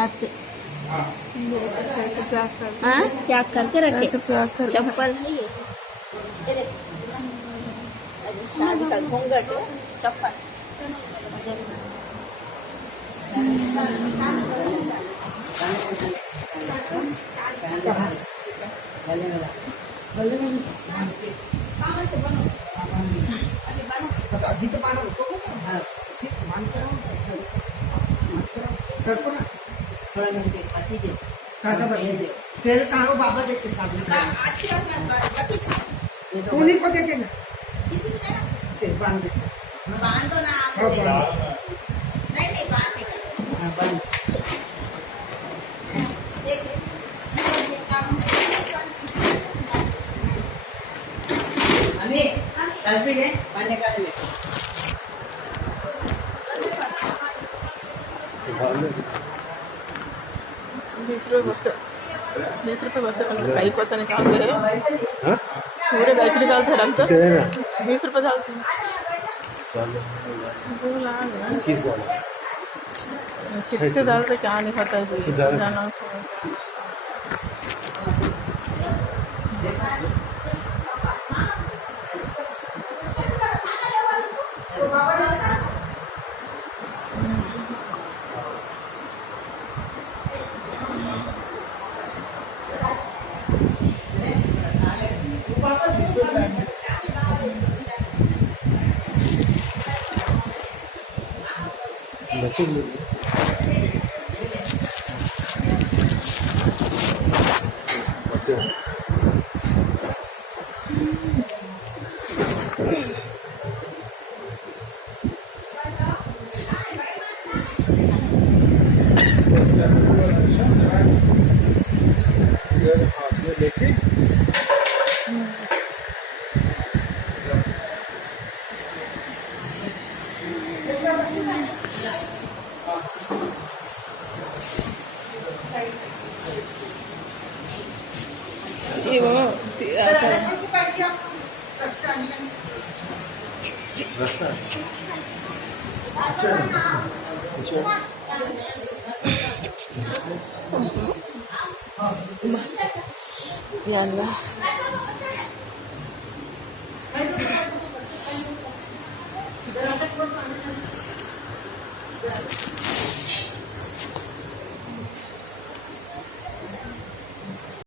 नाच क्या करके रखे चप्पल है ये शादी का घूंघट चप्पल तेरे कहाँ बाबा देख के उन्हीं को देखे ना बांध दे बांधो ना नहीं बांध डस्टबिन है पानी का 20 रुपये बस 20 रुपये बस काही पैसा निकालते हैं पूरे बाइक निकालते रखते 20 रुपये डालते कितने डालते क्या नहीं खाता है जाना बच्चे हाथ में लेके ये वो आता है या अल्लाह